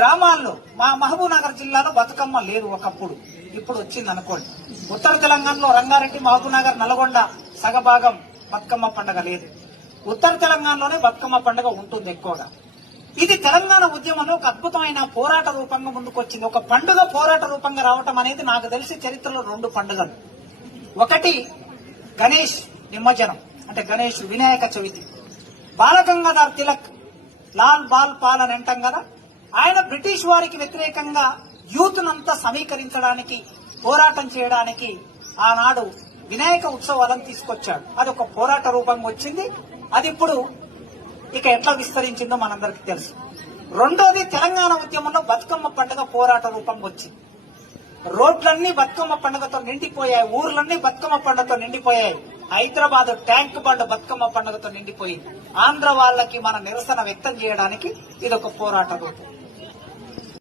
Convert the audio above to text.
గ్రామాల్లో మా మహబూబ్ నగర్ జిల్లాలో బతుకమ్మ లేదు ఒకప్పుడు, ఇప్పుడు వచ్చింది అనుకోండి. ఉత్తర తెలంగాణలో రంగారెడ్డి, మహబూబ్ నగర్, నల్గొండ సగభాగం బతుకమ్మ పండుగ లేదు. ఉత్తర తెలంగాణలోనే బతుకమ్మ పండుగ ఉంటుంది ఎక్కువగా. ఇది తెలంగాణ ఉద్యమంలో ఒక అద్భుతమైన పోరాట రూపంగా ముందుకొచ్చింది. ఒక పండుగ పోరాట రూపంగా రావటం అనేది నాకు తెలిసి చరిత్రలో 2 పండుగలు. ఒకటి గణేష్ నిమజ్జనం, అంటే గణేష్ వినాయక చవితి. బాలగంగాధర్ తిలక్, లాల్ బాల్ పాల్ అని అంటాం కదా, ఆయన బ్రిటిష్ వారికి వ్యతిరేకంగా యూత్ నంతా సమీకరించడానికి, పోరాటం చేయడానికి ఆనాడు వినాయక ఉత్సవాలను తీసుకొచ్చాడు. అది ఒక పోరాట రూపంగా వచ్చింది. అది ఇప్పుడు ఇక ఎట్లా విస్తరించిందో మనందరికీ తెలుసు. రెండోది తెలంగాణ ఉద్యమంలో బతుకమ్మ పండుగ పోరాట రూపంగా వచ్చింది. రోడ్లన్నీ బతుకమ్మ పండుగతో నిండిపోయాయి, ఊర్లన్నీ బతుకమ్మ పండుగతో నిండిపోయాయి. హైదరాబాద్ ట్యాంక్ బండ్ బతుకమ్మ పండుగతో నిండిపోయింది. ఆంధ్ర వాళ్ళకి మన నిరసన వ్యక్తం చేయడానికి ఇది ఒక పోరాట రూపం.